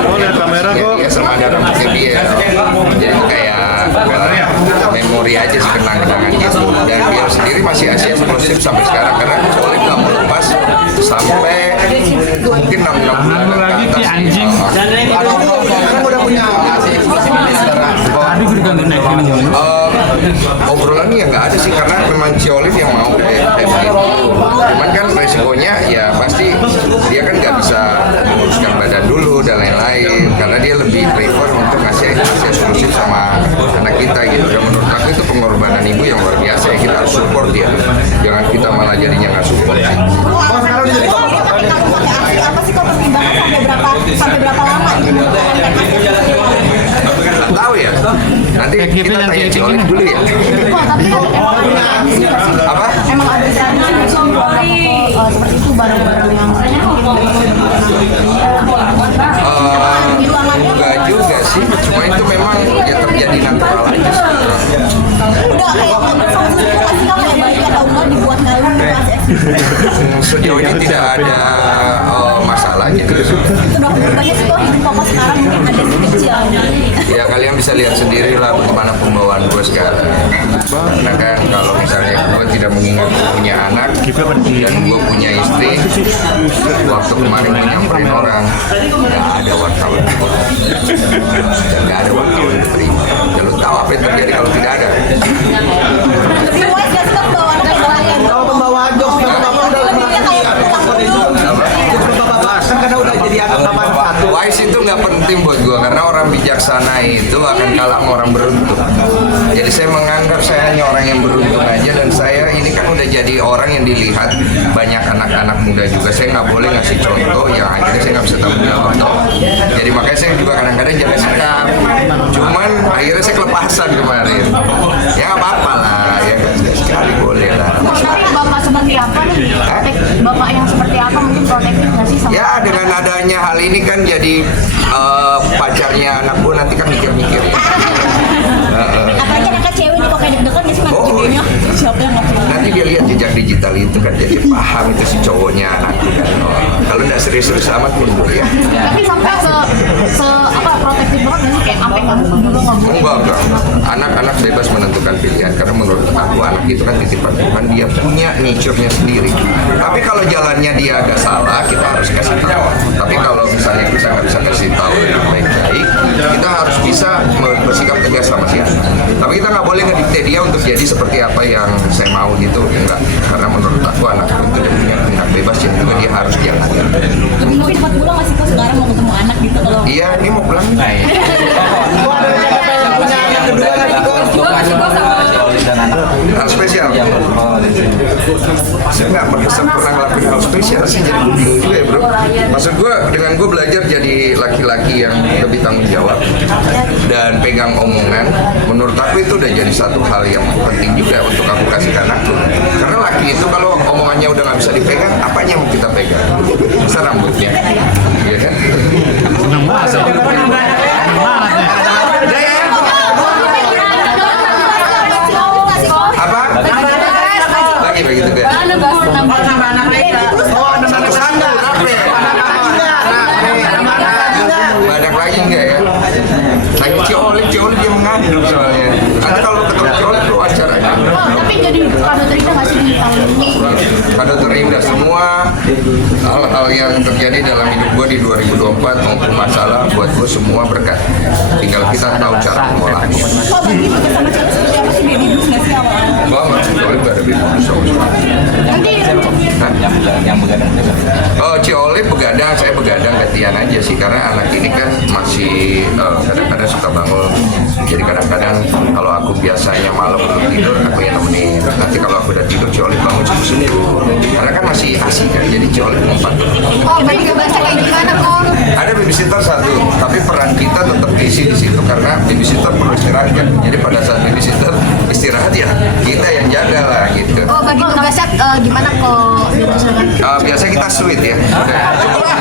kalau dia sama ada rambutnya dia, jadi kayak memori aja sih, kenang-kenangan gitu. Dan dia sendiri masih eksklusif sampai sekarang karena Ciolip nggak mau lepas sampai mungkin 6 bulan lagi ke di atas. anjing. Udah punya Obrolannya ya nggak ada sih karena memang Ciolip yang mau kayak gitu. Cuman kan resikonya ya pasti dia kan nggak bisa menguruskan badan dulu dan lain-lain karena dia lebih prefer untuk ngasih eksklusif sama anak kita gitu. Dan menurut aku itu pengorbanan ibu yang luar biasa ya, kita harus support dia. Jangan kita malah jadinya nggak support. Apa sih kok pertimbangan sampai berapa lama ini? Nggak tahu ya. Nanti kita tanya Ciolip dulu ya. Tapi kan Apa? emang ada tradisi seperti itu barang-barang yang Enggak juga sih, cuma itu memang ya terjadi natural aja. udah kayak ngomong sama selingkuh pasti kamu yang baik atau enggak dibuat ngaruh Sejauh ini tidak ada masalah gitu. udah banyak sih kok hidup papa sekarang mungkin ada si kecil Ya kalian bisa lihat sendiri lah bagaimana pembawaan gue sekarang. Karena kan kalau misalnya gue tidak mengingat gue punya anak dan gue punya istri, waktu kemarin gue nyamperin orang, nggak ada wartawan, nggak ada wartawan terima. Ya lu tahu apa yang terjadi kalau tidak ada? lebih wise gak sih kalau bawa anak yang lain kalau pembawaan jok yang bapak udah kan karena udah jadi anak bapak satu. Wise itu nggak penting buat gue karena orang bijaksana itu akan kalah sama orang beruntung. Jadi saya menganggap saya hanya orang yang beruntung aja dan saya ini kan udah jadi orang yang dilihat banyak anak-anak muda juga. Saya nggak boleh ngasih contoh yang akhirnya saya nggak bisa tanggung jawab. Jadi makanya saya juga kadang-kadang jaga sikap. Cuman akhirnya saya kelepasan kemarin. Ya nggak apa-apa lah, ya sekali boleh lah. Sebenarnya bapak seperti apa nih? Bapak yang seperti apa mungkin protektif nggak sih sama Ya dengan adanya hal ini kan jadi pacarnya anak gue nanti kan mikir-mikir. apalagi anak cewek nih kok kayak deg-degan nggak sih mati videonya siapa yang nggak punya Nanti dia lihat jejak digital itu kan jadi paham itu si cowoknya anakku kan. Kalau nggak serius-serius amat mundur ya. tapi sampai se apa protektif banget nggak sih kayak sampai nggak mau dulu nggak boleh Enggak. Anak-anak bebas menentukan pilihan karena menurut aku anak itu kan titipan Tuhan, dia punya nature-nya sendiri. Tapi kalau jalannya dia agak salah, kita harus kasih tahu. Tapi kalau misalnya kita nggak bisa kasih tahu dengan baik-baik, kita harus bisa bersikap tegas sama si anak. Tapi kita nggak boleh ngedikte dia untuk jadi seperti apa yang saya mau gitu, enggak. Karena menurut aku anak itu dia punya kehendak bebas yang juga dia harus jalankan. lebih mungkin 4 bulan masih kok sekarang mau ketemu anak gitu kalau Iya, ini mau pulang. Hal spesial. Saya nggak pernah ngelakuin hal spesial sih, jadi gue bingung juga ya bro. Maksud gue dengan gue belajar jadi laki-laki yang lebih tanggung jawab dan pegang omongan, menurut aku itu udah jadi satu hal yang penting juga untuk aku kasih ke anakku. Karena laki itu kalau omongannya udah nggak bisa dipegang, apanya mau kita pegang? Bisa rambutnya, ya kan? Seneng banget. Seneng banget ya. Apa? Lagi begitu kan? Satu-satu, banyak lagi enggak ya? Lagi Ciolip yang mengandung soalnya. Nanti kalau ketemu Ciolip lu acaranya. tapi jadi kado terindah nggak sih di tahun ini Kado terindah semua hal-hal yang terjadi dalam hidup gue di 2024 maupun masalah buat gue semua berkat. Tinggal kita tahu cara mengolahnya. kok bagi bersama cewek seperti apa sih baby blues nggak sih awalnya Banget, Ciolip gak ada bingung sama. nanti yang begadang Oh, Ciolip begadang, saya begadang gantian aja sih karena anak ini kan masih kadang-kadang suka bangun. Jadi kadang-kadang kalau aku biasanya malam belum tidur, aku yang nemenin. Nanti kalau aku udah tidur, Ciolip bangun subuh-subuh. Karena kan masih asik kan, jadi Ciolip ngumpat. oh berarti kebaca kayak gimana kok Ada babysitter satu, tapi peran kita tetap diisi di situ karena babysitter perlu istirahat kan. Jadi pada saat babysitter istirahat ya kita yang jaga lah gitu. oh bagi tugasnya gimana kok Biasanya kita sweet ya. Udah, cukup lah.